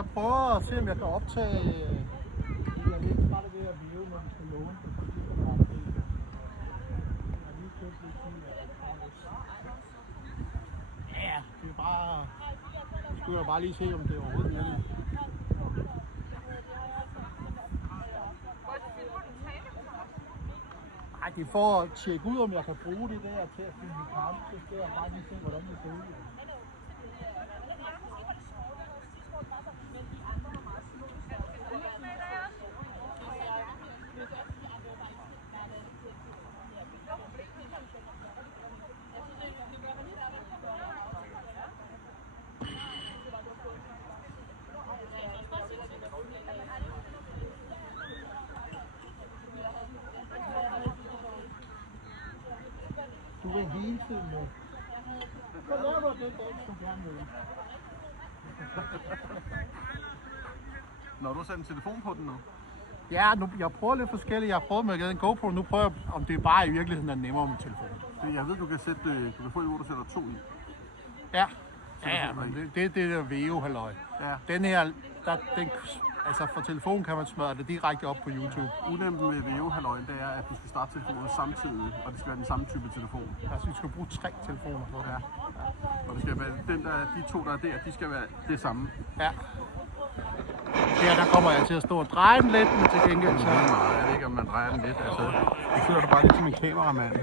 Jeg prøver at se, om jeg kan optage. Jeg er lidt træt ved at leve, når vi skal låne det. Ja, det er bare... Nu skulle jeg bare lige se, om det er overhovedet virker. Nej, det er for at tjekke ud, om jeg kan bruge det der til at finde kamp. Så skal jeg bare lige se, hvordan det ser ud. Du vil hele tiden med. Så laver du det, du gerne vil. Når du har sat en telefon på den nu? Ja, nu, jeg prøver lidt forskelligt. Jeg har prøvet med en GoPro. Nu prøver jeg, om det bare i virkeligheden er nemmere med telefonen. Jeg ved, du kan få en, hvor du sætter 2 i. Ja, men det er det der Veo-halløj. Ja. Den her, altså for telefonen kan man smøre det direkte op på YouTube. Ulempen med Veo-halløjen, det er, at du skal starte telefonen samtidig, og det skal være den samme type telefon. Altså, vi skal bruge 3 telefoner på det. Ja. Og det skal være, de 2, der er der, de skal være det samme. Ja. Her der kommer jeg til at stå og dreje den lidt, men til gengæld så... Jeg ved ikke, om man drejer den lidt. Altså, jeg føler det bare lidt som en kameramand.